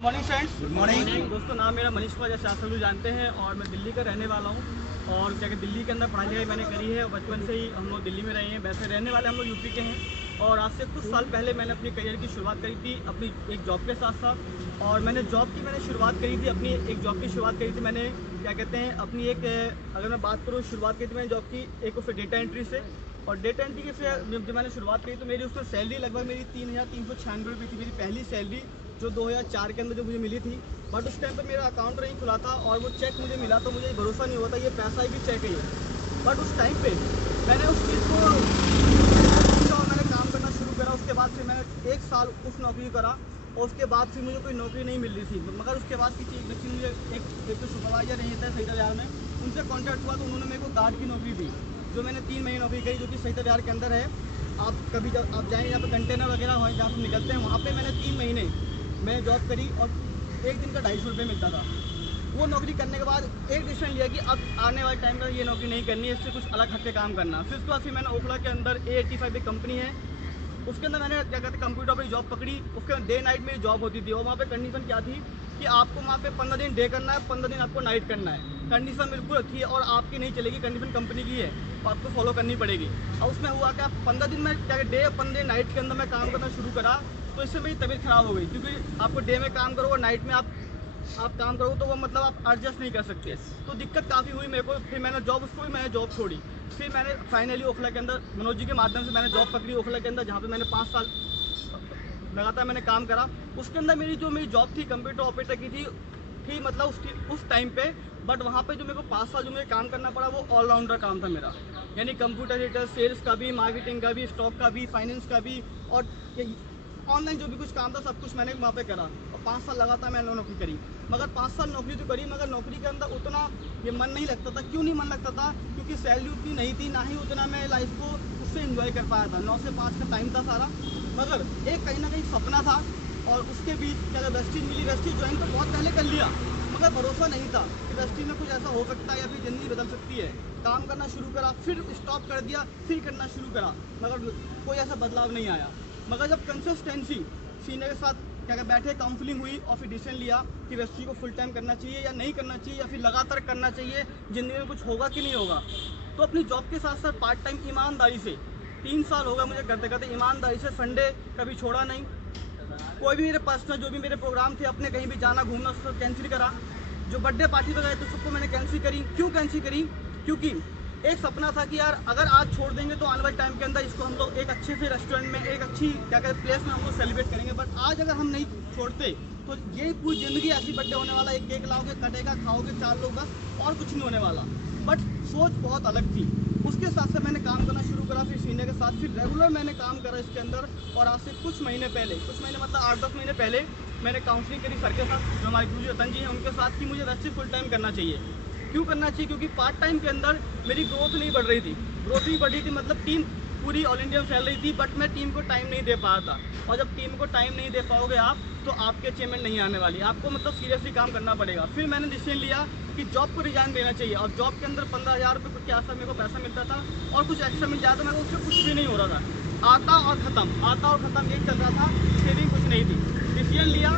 Morning friends. Good morning दोस्तों, नाम मेरा मनीष कुमार, जैसे आप सब लोग जानते हैं, और मैं दिल्ली का रहने वाला हूँ। और क्या कहते दिल्ली के अंदर पढ़ाई लिखाई मैंने करी है, बचपन से ही हम लोग दिल्ली में रहे हैं। वैसे रहने वाले हम लोग यूपी के हैं। और आज से कुछ साल पहले मैंने अपनी करियर की शुरुआत करी थी अपनी एक जॉब के साथ साथ। और मैंने शुरुआत करी थी अपनी एक जॉब की शुरुआत करी थी मैंने क्या कहते हैं अपनी एक, अगर मैं बात करूँ, शुरुआत करी थी मैंने जॉब की एक फिर डेटा एंट्री से। और डेटा एंट्री के फिर जब मैंने शुरुआत करी तो मेरी उसमें सैलरी लगभग मेरी 3,396 रुपये थी, मेरी पहली सैलरी, जो 2004 के अंदर जो मुझे मिली थी। बट उस टाइम पर मेरा अकाउंट नहीं खुला था और वो चेक मुझे मिला तो मुझे भरोसा नहीं हुआ था ये पैसा ही भी चेक है ये। बट उस टाइम पे मैंने उस चीज़ को और मैंने काम करना शुरू करा। उसके बाद फिर मैंने 1 साल उस नौकरी करा और उसके बाद फिर मुझे कोई नौकरी नहीं मिल रही थी। मगर उसके बाद किसी एक व्यक्ति मुझे एक तो सुपरवाइजर नहीं था सईदा विहार में, उनसे कॉन्टैक्ट हुआ तो उन्होंने मेरे को गार्ड की नौकरी दी, जो मैंने 3 महीने नौकरी करी, जो कि सईदा विहार के अंदर है। आप कभी जब आप जाएंगे यहाँ पे कंटेनर वगैरह हो जहाँ से निकलते हैं, वहाँ पे मैंने 3 महीने मैंने जॉब करी और एक दिन का 250 रुपये मिलता था। वो नौकरी करने के बाद एक डिसीजन लिया कि अब आने वाले टाइम में ये नौकरी नहीं करनी है, इससे कुछ अलग हट के काम करना। फिर उसके बाद फिर मैंने ओखला के अंदर A85 एक कंपनी है, उसके अंदर मैंने क्या कहते हैं कंप्यूटर पर जॉब पकड़ी। उसके अंदर डे नाइट मेरी जॉब होती थी और वहाँ पे कंडीशन क्या थी कि आपको वहाँ पे 15 दिन डे करना है, 15 दिन आपको नाइट करना है। कंडीशन बिल्कुल अच्छी है और आपकी नहीं चलेगी, कंडीशन कंपनी की है तो आपको फॉलो करनी पड़ेगी। और उसमें हुआ क्या, 15 दिन में क्या डे 15 दिन नाइट के अंदर मैं काम करना शुरू करा तो इससे मेरी तबीयत ख़राब हो गई, क्योंकि आपको डे में काम करो और नाइट में आप काम करो तो वो मतलब आप एडजस्ट नहीं कर सकते। तो दिक्कत काफ़ी हुई मेरे को। फिर मैंने मैंने जॉब छोड़ी। फिर मैंने फाइनली ओखला के अंदर मनोज जी के माध्यम से मैंने जॉब पकड़ी ओखला के अंदर, जहाँ पे मैंने 5 साल लगातार मैंने काम करा। उसके अंदर मेरी जॉब थी कंप्यूटर ऑपरेटर की थी मतलब उस टाइम पे। बट वहाँ पे जो मेरे को 5 साल जो मुझे काम करना पड़ा वो ऑलराउंडर काम था मेरा, यानी कंप्यूटर रिलेटेड सेल्स का भी, मार्केटिंग का भी, स्टॉक का भी, फाइनेंस का भी, और ऑनलाइन जो भी कुछ काम था सब कुछ मैंने वहाँ पे करा। और 5 साल लगातार मैंने नौकरी करी। मगर 5 साल नौकरी तो करी, मगर नौकरी के अंदर उतना ये मन नहीं लगता था। क्यों नहीं मन लगता था? क्योंकि सैलरी उतनी नहीं थी, ना ही उतना मैं लाइफ को उससे एंजॉय कर पाया था। 9 से 5 का टाइम था सारा। मगर एक कहीं ना कहीं सपना था और उसके बीच क्या वेस्टीज मिली। वेस्टीज ज्वाइन तो बहुत पहले कर लिया, मगर भरोसा नहीं था कि वेस्टीज में कुछ ऐसा हो सकता है या फिर ज़िंदगी बदल सकती है। काम करना शुरू करा, फिर स्टॉप कर दिया, फिर करना शुरू करा, मगर कोई ऐसा बदलाव नहीं आया। मगर जब कंसिस्टेंसी सीनियर के साथ क्या बैठे, काउंसलिंग हुई और फिर डिसीजन लिया कि वेस्टी को फुल टाइम करना चाहिए या नहीं करना चाहिए, या फिर लगातार करना चाहिए, ज़िंदगी में कुछ होगा कि नहीं होगा। तो अपनी जॉब के साथ साथ पार्ट टाइम ईमानदारी से 3 साल हो गए मुझे करते करते, ईमानदारी से संडे कभी छोड़ा नहीं। कोई भी मेरे पर्सनल जो भी मेरे प्रोग्राम थे, अपने कहीं भी जाना घूमना, सब कैंसिल करा। जो बर्थडे पार्टी वगैरह तो सबको मैंने कैंसिल करी। क्यों कैंसिल करी? क्योंकि एक सपना था कि यार अगर आज छोड़ देंगे तो आने वाले टाइम के अंदर इसको हम लोग एक अच्छे से रेस्टोरेंट में, एक अच्छी क्या कहते प्लेस में हम लोग सेलिब्रेट करेंगे। बट आज अगर हम नहीं छोड़ते तो ये पूरी ज़िंदगी ऐसी बर्थडे होने वाला, एक केक लाओगे, कटेगा, खाओगे 4 लोग बस, और कुछ नहीं होने वाला। बट सोच बहुत अलग थी। उसके साथ साथ मैंने काम करना शुरू करा, फिर सीनियर के साथ फिर रेगुलर मैंने काम करा इसके अंदर। और आज से कुछ महीने मतलब 8-10 महीने पहले मैंने काउंसलिंग करी सर के साथ, जो हमारे गुरु रतन जी हैं उनके साथ, कि मुझे वेस्टी फुल टाइम करना चाहिए। क्यों करना चाहिए? क्योंकि पार्ट टाइम के अंदर मेरी ग्रोथ नहीं बढ़ रही थी। ग्रोथ नहीं बढ़ी थी मतलब टीम पूरी ऑल इंडिया में फैल रही थी, बट मैं टीम को टाइम नहीं दे पा रहा था। और जब टीम को टाइम नहीं दे पाओगे आप, तो आपकी अचीवमेंट नहीं आने वाली। आपको मतलब सीरियसली काम करना पड़ेगा। फिर मैंने डिसीजन लिया कि जॉब को रिजाइन देना चाहिए। और जॉब के अंदर 15,000 रुपये के आसपास मेरे को पैसा मिलता था, और कुछ एक्स्ट्रा मिल जाता, मेरे को उससे कुछ भी नहीं हो रहा था। आता और ख़त्म यही चल रहा था, सेविंग कुछ नहीं थी। डिसीजन लिया,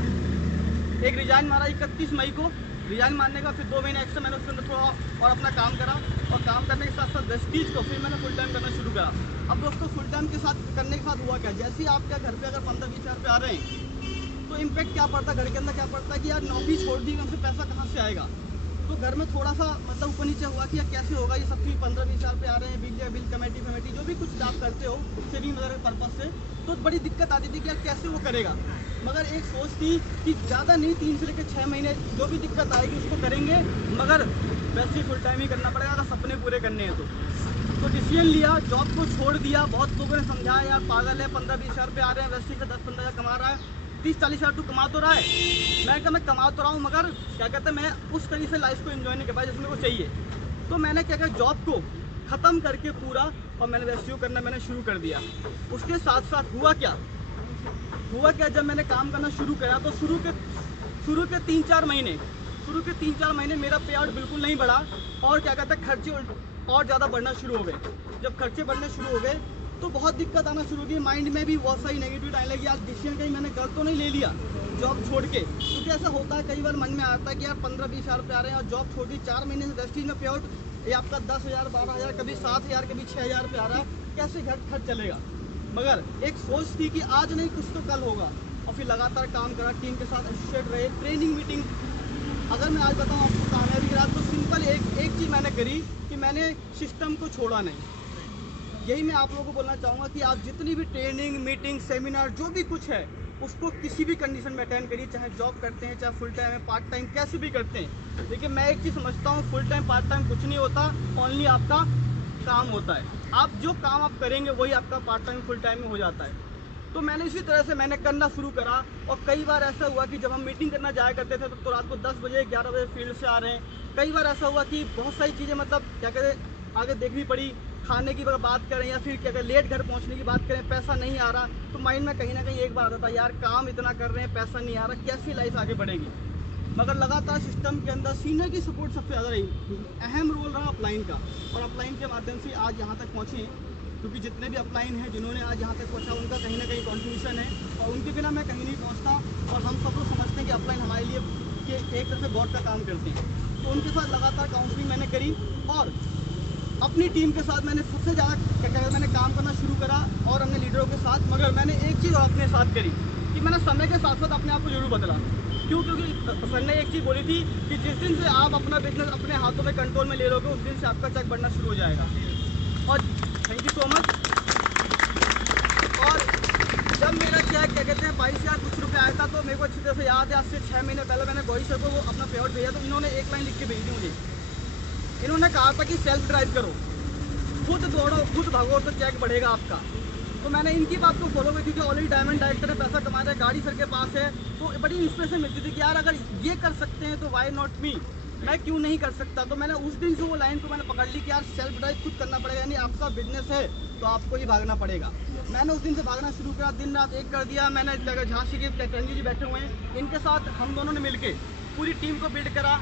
एक रिजाइन मारा 31 मई को। रिजाइन मारने का फिर 2 महीने एक्स्ट्रा मैंने उसके अंदर थोड़ा और अपना काम करा, और काम करने के साथ साथ वेस्टीज को फिर मैंने फुल टाइम करना शुरू करा। अब दोस्तों, फुल टाइम के साथ करने के साथ हुआ क्या, जैसे ही आपके घर पे अगर 15-20 हज़ार रुपये आ रहे हैं तो इम्पैक्ट क्या पड़ता है घर के अंदर, क्या पड़ता है कि यार नौकरी छोड़ दी, हमसे पैसा कहाँ से आएगा। तो घर में थोड़ा सा मतलब ऊपर नीचे हुआ कि यार कैसे होगा, ये सब चीज़ 15-20 हज़ार रुपये आ रहे हैं, बिल कमेटी जो भी कुछ आप करते हो सेविंग वगैरह के पर्पज़ से, तो बड़ी दिक्कत आती थी कि यार कैसे वो करेगा। मगर एक सोच थी कि ज़्यादा नहीं, 3 से लेकर 6 महीने जो भी दिक्कत आएगी उसको करेंगे, मगर वैसे ही फुल टाइम ही करना पड़ेगा अगर सपने पूरे करने हैं तो डिसीजन लिया, जॉब को छोड़ दिया। बहुत लोगों ने समझाया यार पागल है, 15-20 हज़ार रुपये आ रहे हैं, वैसे से 10-15 हज़ार कमा रहा है, 30-40 हज़ार तू कमा तो रहा है। मैं कहा मैं कमा तो रहा हूँ, मगर क्या कहते हैं मैं उस तरीके से लाइफ को एंजॉय नहीं कर पाया जिसमें को चाहिए। तो मैंने क्या कहा, जॉब को ख़त्म करके पूरा, और मैंने रेस्क्यू करना मैंने शुरू कर दिया। उसके साथ साथ हुआ क्या, जब मैंने काम करना शुरू करा तो शुरू के 3-4 महीने मेरा पे आउट बिल्कुल नहीं बढ़ा, और क्या कहते हैं खर्चे और ज़्यादा बढ़ना शुरू हो गए। जब खर्चे बढ़ने शुरू हो गए तो बहुत दिक्कत आना शुरू की, माइंड में भी बहुत सारी नेगेटिव आने लगी, यार डिसीजन कहीं मैंने गलत तो नहीं ले लिया जॉब छोड़ के। क्योंकि ऐसा होता है कई बार मन में आता है कि यार 15-20 हज़ार रुपये आ रहे हैं और जॉब छोड़ दी, 4 महीने से वेस्टीज में पे आउट, ये आपका 10,000, 12,000, कभी 7,000, कभी 6,000 रुपये आ रहा है, कैसे घर खर्च चलेगा। मगर एक सोच थी कि आज नहीं कुछ तो कल होगा, और फिर लगातार काम करा, टीम के साथ एसोसिएट रहे, ट्रेनिंग मीटिंग। अगर मैं आज बताऊँ आपको कामयाबी के रात, तो सिंपल एक चीज़ मैंने करी कि मैंने सिस्टम को छोड़ा नहीं। यही मैं आप लोगों को बोलना चाहूँगा कि आप जितनी भी ट्रेनिंग, मीटिंग, सेमिनार, जो भी कुछ है, उसको किसी भी कंडीशन में अटेंड करिए, चाहे जॉब करते हैं, चाहे फुल टाइम है, पार्ट टाइम, कैसे भी करते हैं। देखिए मैं एक चीज़ समझता हूँ, फुल टाइम पार्ट टाइम कुछ नहीं होता, ओनली आपका काम होता है। आप जो काम आप करेंगे वही आपका पार्ट टाइम फुल टाइम में हो जाता है। तो मैंने इसी तरह से मैंने करना शुरू करा, और कई बार ऐसा हुआ कि जब हम मीटिंग करना जाया करते थे तो रात को 10 बजे 11 बजे फील्ड से आ रहे हैं। कई बार ऐसा हुआ कि बहुत सारी चीज़ें मतलब क्या कहते आगे देखनी पड़ी, खाने की बात करें या फिर क्या कहते लेट घर पहुंचने की बात करें, पैसा नहीं आ रहा, तो माइंड में कहीं ना कहीं एक बात आता है, यार काम इतना कर रहे हैं, पैसा नहीं आ रहा, कैसी लाइफ आगे बढ़ेगी। मगर लगातार सिस्टम के अंदर सीनियर की सपोर्ट सबसे ज़्यादा रही, अहम रोल रहा अपलाइन का, और अपलाइन के माध्यम से आज यहाँ तक पहुँचे हैं। क्योंकि जितने भी अपलाइन हैं जिन्होंने आज यहाँ तक पहुँचा, उनका कहीं ना कहीं कॉन्ट्रीब्यूशन है, और उनके बिना मैं कहीं नहीं पहुँचता। और हम सब लोग समझते हैं कि अपलाइन हमारे लिए एक तरह से गॉड का काम करते हैं। तो उनके साथ लगातार काउंसलिंग मैंने करी, और अपनी टीम के साथ मैंने सबसे ज़्यादा मैंने काम करना शुरू करा, और अपने लीडरों के साथ। मगर मैंने एक चीज़ और अपने साथ करी कि मैंने समय के साथ साथ अपने आप को जरूर बदला। क्योंकि सर ने एक चीज़ बोली थी कि जिस दिन से आप अपना बिजनेस अपने हाथों में कंट्रोल में ले लोगे, उस दिन से आपका चेक बढ़ना शुरू हो जाएगा। और थैंक यू सो मच। और जब मेरा चेक क्या कहते हैं 22,000 कुछ रुपये आया था, तो मेरे को अच्छी तरह से याद है, आज से 6 महीने पहले मैंने गोई सर को वो अपना पे आउट भेजा, तो इन्होंने एक लाइन लिख के भेजी थी मुझे। इन्होंने कहा था कि सेल्फ ड्राइव करो, खुद दौड़ो, खुद भागो, तो चेक बढ़ेगा आपका। तो मैंने इनकी बात को फॉलो किया, क्योंकि ऑलरेडी डायमंड डायरेक्टर ने पैसा कमा रहा है, गाड़ी सर के पास है, तो बड़ी इंस्पिरेशन मिलती थी कि यार अगर ये कर सकते हैं तो वाई नॉट मी, मैं क्यों नहीं कर सकता। तो मैंने उस दिन से वो लाइन को मैंने पकड़ ली कि यार सेल्फ ड्राइव खुद करना पड़ेगा, यानी आपका बिजनेस है तो आपको ही भागना पड़ेगा। मैंने उस दिन से भागना शुरू करा, दिन रात एक कर दिया। मैंने झांसी के टंगी जी बैठे हुए हैं, इनके साथ हम दोनों ने मिलके पूरी टीम को बिल्ड करा,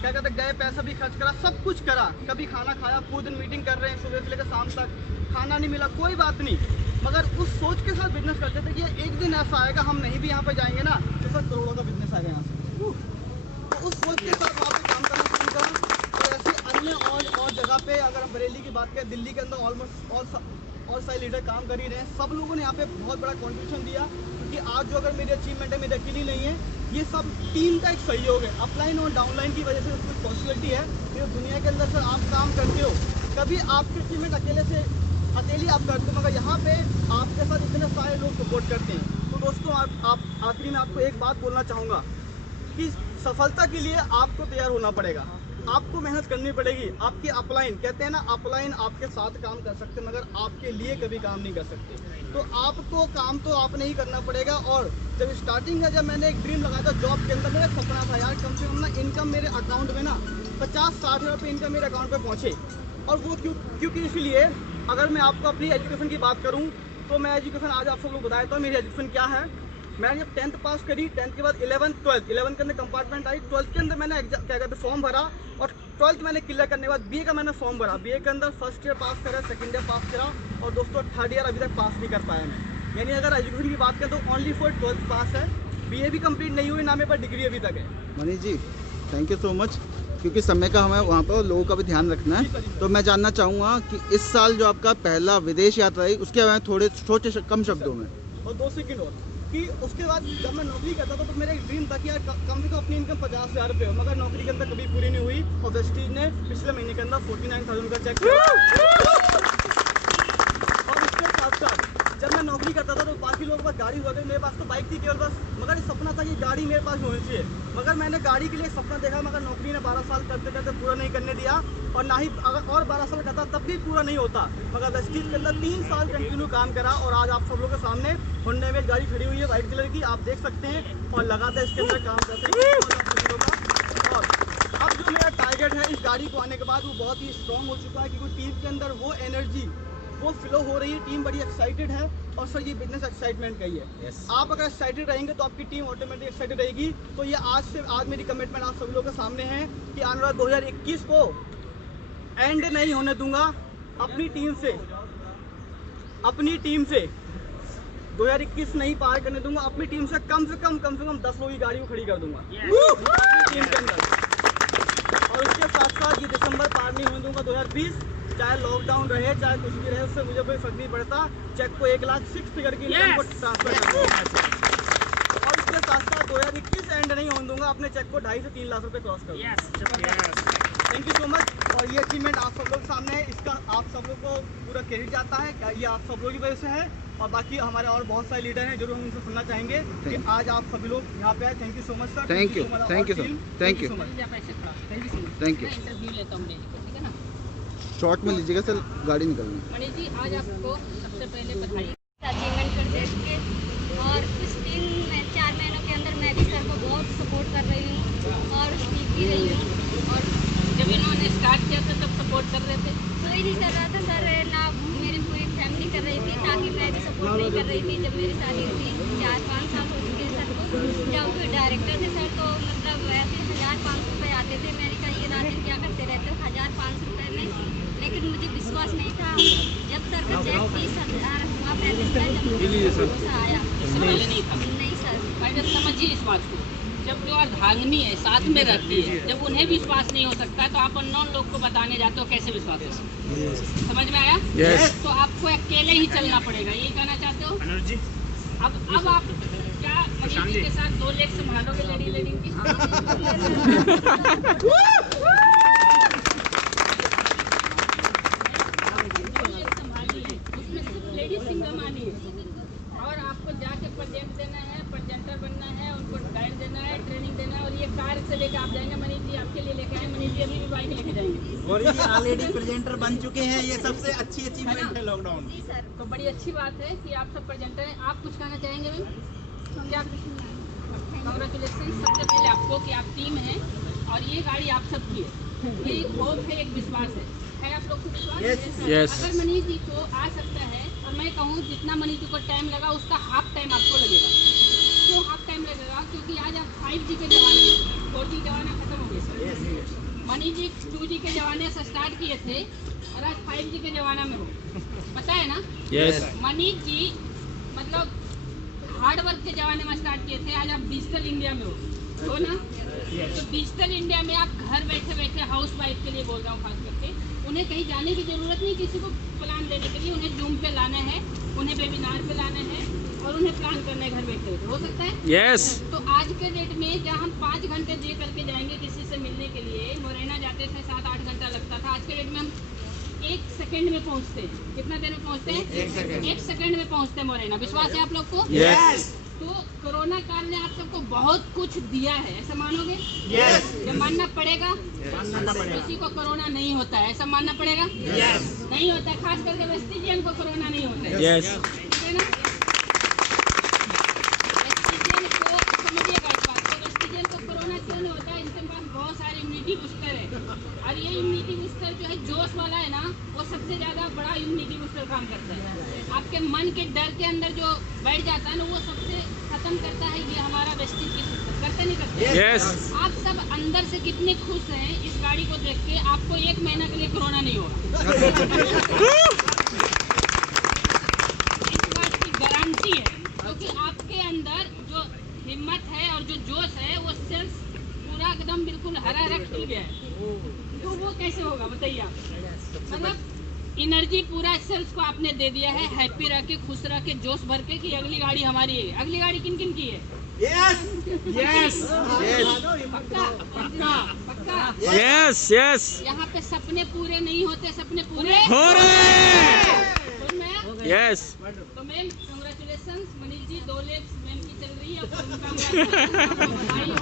क्या कहते गए, पैसा भी खर्च करा, सब कुछ करा। कभी खाना खाया, पूरे दिन मीटिंग कर रहे हैं, सुबह से लेकर शाम तक, खाना नहीं मिला, कोई बात नहीं, मगर उस सोच के साथ बिजनेस करते थे कि एक दिन ऐसा आएगा हम नहीं भी यहाँ पे जाएंगे ना, तो सर करोड़ों का बिजनेस आएगा यहाँ से। तो उस सोच के साथ वहाँ पे काम करना शुरू करा। और ऐसे अन्य और जगह पे अगर हम बरेली की बात करें, दिल्ली के अंदर ऑलमोस्ट और सारे लीडर काम कर ही रहे हैं। सब लोगों ने यहाँ पे बहुत बड़ा कॉन्ट्रीब्यूशन दिया, क्योंकि आज जो अगर मेरी अचीवमेंट है मेरी अकेली नहीं है, ये सब टीम का एक सहयोग है। अपलाइन और डाउनलाइन की वजह से कुछ पॉसिबिलिटी है। ये दुनिया के अंदर सर आप काम करते हो, कभी आपकी अचीवमेंट अकेली आप करते हो, मगर यहाँ पे आपके साथ इतने सारे लोग सपोर्ट करते हैं। तो दोस्तों आप आखिरी में आपको एक बात बोलना चाहूँगा कि सफलता के लिए आपको तैयार होना पड़ेगा, आपको मेहनत करनी पड़ेगी। आपकी अपलाइन कहते हैं ना, अपलाइन आपके साथ काम कर सकते हैं, मगर आपके लिए कभी काम नहीं कर सकते। तो आपको काम तो आपने ही करना पड़ेगा। और जब स्टार्टिंग है, जब मैंने एक ड्रीम लगाया था जॉब के अंदर, मेरा सपना था यार कम से कम ना इनकम मेरे अकाउंट में ना 50-60 हज़ार रुपये इनकम मेरे अकाउंट पे पहुँचे। और वो क्योंकि इसलिए अगर मैं आपको अपनी एजुकेशन की बात करूँ, तो मैं एजुकेशन आज आप सब लोग बताया था मेरी एजुकेशन क्या है। मैंने जब 10th पास करी, 10th के बाद 11th 12th के अंदर कंपार्टमेंट आई, 12th के अंदर मैंने क्या कहते फॉर्म भरा, और 12th मैंने क्लियर करने के बाद बीए का मैंने फॉर्म भरा। बीए के अंदर फर्स्ट ईयर पास करा, सेकंड ईयर पास करा, और दोस्तों थर्ड ईयर अभी तक पास नहीं कर पाया मैं। यानी अगर एजुकेशन की बात करें तो ओनली फॉर 12th पास है, बीए भी कंप्लीट नहीं हुई ना, मेरे पास डिग्री अभी तक है। Manish ji thank you so much, क्योंकि समय का हमें वहाँ पर लोगों का भी ध्यान रखना है। तो मैं जानना चाहूँगा कि इस साल जो आपका पहला विदेश यात्रा रही, उसके बारे में थोड़े छोटे कम शब्दों में। और 2 सेकंड और कि उसके बाद जब मैं नौकरी करता था तो मेरा एक ड्रीम था कि यार कम से कम अपनी इनकम 50,000 रुपये हो, मगर नौकरी के अंदर कभी पूरी नहीं हुई। और वेस्टीज ने पिछले महीने के अंदर 49,000 का चेक किया। और उसके साथ साथ जब मैं नौकरी करता था तो बाकी लोगों के पास गाड़ी हुआ, मेरे पास तो बाइक थी केवल बस, मगर ये सपना था कि गाड़ी मेरे पास होनी चाहिए। मगर मैंने गाड़ी के लिए सपना देखा, मगर नौकरी ने 12 साल करते करते पूरा नहीं करने दिया, और ना ही अगर और 12 साल करता तब भी पूरा नहीं होता। मगर वेस्टीज के अंदर 3 साल कंटिन्यू काम करा, और आज आप सब लोगों के सामने होंडा में गाड़ी खड़ी हुई है वाइट कलर की, आप देख सकते हैं, और लगातार इसके अंदर काम करते हैं। और अब जो मेरा टारगेट है इस गाड़ी को आने के बाद, वो बहुत ही स्ट्रॉन्ग हो चुका है, क्योंकि टीम के अंदर वो एनर्जी वो फ्लो हो रही है, टीम बड़ी एक्साइटेड है। और सर ये बिजनेस एक्साइटमेंट का ही है। आप अगर एक्साइटेड रहेंगे तो आपकी टीम ऑटोमेटिक एक्साइटेड रहेगी। तो ये आज मेरी कमिटमेंट आप सभी लोगों के सामने है कि आने वाला 2021 को एंड नहीं होने दूंगा अपनी टीम से। अपनी टीम से 2021 नहीं पार करने दूंगा। अपनी टीम से कम 10 लोगों की गाड़ी को खड़ी कर दूंगा अपनी टीम के अंदर। और उसके साथ साथ ये दिसंबर पार नहीं होने दूंगा 2020, चाहे लॉकडाउन रहे चाहे कुछ भी रहे, उससे मुझे कोई फर्क नहीं पड़ता। चेक को 1 लाख 6 फिगर की इनकम को ट्रांसफर कर दूंगा। और इसके साथ साथ 2021 एंड नहीं होने दूंगा, अपने चेक को 2.5 से 3 लाख रुपए क्रॉस कर दूंगा। Thank you so much. और ये अचीवमेंट आप सब लोग सामने है, इसका आप सब लोग को पूरा क्रेडिट जाता है, ये आप सब लोगों की वजह से है। और बाकी हमारे और बहुत सारे लीडर हैं, जरूर हम उनसे सुनना चाहेंगे कि आज आप सभी लोग यहाँ पे आए। Thank you so much sir. Thank you sir, thank you so much, thank you. Interview लेता हूँ ठीक है ना। शॉर्ट में लीजिएगा सर, गाड़ी निकलनी। मनीष जी आज आपको सबसे पहले बधाई। अचीवमेंट कर देख के, और कुछ 3-4 महीनों के अंदर मैं भी सर को बहुत सपोर्ट कर रही हूँ और सीख भी रही हूँ। और जब इन्होंने स्टार्ट किया था तब सपोर्ट कर रहे थे? कोई नहीं कर रहा था सर, ना मेरी पूरी फैमिली कर रही थी, ताकि मैं भी सपोर्ट नहीं कर रही थी। जब मेरी शादी हुई 4-5 साल हो चुके हैं सर को, जब डायरेक्टर थे सर तो मतलब ऐसे 1000-500 रुपये आते थे। मैंने कहा ये रात दिन क्या करते रहते हो 1000-500 रुपये में, लेकिन मुझे विश्वास नहीं था। जब सर का चेक 30,000 हुआ 35,000 जब भरोसा आया, इससे पहले नहीं था? नहीं सर। भाई जब समझिए इस बात को, जब जो अर्धांगिनी है साथ में रहती है, जब उन्हें भी विश्वास नहीं हो सकता तो आप अननोन लोग को बताने जाते हो, कैसे विश्वास हो सकता? समझ में आया? तो आपको अकेले ही चलना पड़ेगा, यही कहना चाहते हो? अब आप क्या मनीष जी के साथ 2 लेग संभालोगे लेडी की? उसमें सिर्फ लेडीज सिंगम आनी है और आपको जाके प्रेजेंट देना है, प्रेजेंटर बनना है, उनको गाइड देना है, ट्रेनिंग देना है। और ये कार से लेकर आप जाएंगे, मनीष जी आपके लिए लेके आए, मनीष जी अभी भी बाइक लेके जाएंगे। और ये ऑलरेडी प्रेजेंटर बन चुके हैं, ये सबसे अच्छी अचीवमेंट है लॉकडाउन। जी सर। तो बड़ी अच्छी बात है कि आप सब प्रेजेंटर हैं। आप कुछ कहना चाहेंगे मैम? क्या? कांग्रेचुलेसन सबसे पहले आपको कि आप टीम हैं और ये गाड़ी आप सबकी है। ये एक होप है, एक विश्वास है आप लोग को विश्वास? Yes. अगर मनीष जी को आ सकता है और मैं कहूँ जितना मनीष जी को टाइम लगा उसका हाफ टाइम आपको लगेगा। क्यों हाफ टाइम लगेगा? क्योंकि आज आप 5G के जमाने में, 4G जमाना खत्म हो गया। मनीष जी 2G के जमाने से स्टार्ट किए थे और आज 5G के जमाना में हो, पता है ना? यस। मनीष जी मतलब हार्ड वर्क के जमाने में स्टार्ट किए थे, आज आप डिजिटल इंडिया में हो ना? तो डिजिटल इंडिया में आप घर बैठे बैठे हाउस वाइफ के लिए बोल रहा हूँ खास करके, उन्हें कहीं जाने की जरूरत नहीं किसी को प्लान लेने के लिए। उन्हें जूम पे लाना है, उन्हें वेबिनार पे लाना है और उन्हें प्लान करना है घर बैठे बैठे। हो सकता है? यस। तो आज के डेट में जहाँ हम 5 घंटे दे करके जाएंगे किसी से मिलने के लिए, मोरेना जाते थे 7-8 घंटा लगता था, आज के डेट में हम 1 सेकंड में पहुँचते हैं। कितना देर में पहुँचते हैं? 1 सेकंड में पहुँचते हैं मोरेना। विश्वास है आप लोग को? यस। तो कोरोना काल ने आप सबको बहुत कुछ दिया है, ऐसा मानोगे? यस। ये मानना पड़ेगा। मानना पड़ेगा। किसी को कोरोना नहीं होता है, ऐसा मानना पड़ेगा। यस। नहीं होता है, खास करके वेस्टिजियन को कोरोना नहीं होता है। यस। ठीक है ना? वेस्टिजियन को समझिएगा इस बात को, वेस्टिजियन को कोरोना क्यों नहीं होता है? इनके पास बहुत सारे इम्यूनिटी बूस्टर है और ये इम्यूनिटी बूस्टर जो है जोश वाला है ना, वो सबसे ज्यादा बड़ा इम्यूनिटी बूस्टर काम करता है। आपके मन के डर के अंदर जो बैठ जाता है ना, वो सबसे खत्म करता है ये हमारा वेस्टिज की सिस्टम। करते नहीं करते? यस। आप सब अंदर से कितने खुश हैं इस गाड़ी को देख के? आपको 1 महीना के लिए कोरोना नहीं होगा, इस बात की गारंटी है। क्योंकि आपके अंदर जो हिम्मत है और जो जोश है वो सेल्स पूरा एकदम बिल्कुल हरा हरा खिल गया है। तो वो कैसे होगा बताइए आप? मतलब एनर्जी पूरा सेल्स को आपने दे दिया है, हैप्पी रह के, खुश रह के, जोश भर के कि अगली गाड़ी हमारी है। अगली गाड़ी किन किन की है? यस। यस। पक्का पक्का पक्का। यस। यस। यहाँ पे सपने पूरे नहीं होते, सपने पूरे हो रहे। समझ में आया? यस। तो ma'am congratulation. Manish ji 2 legs ma'am की चल रही है, अब उनका बधाई हो।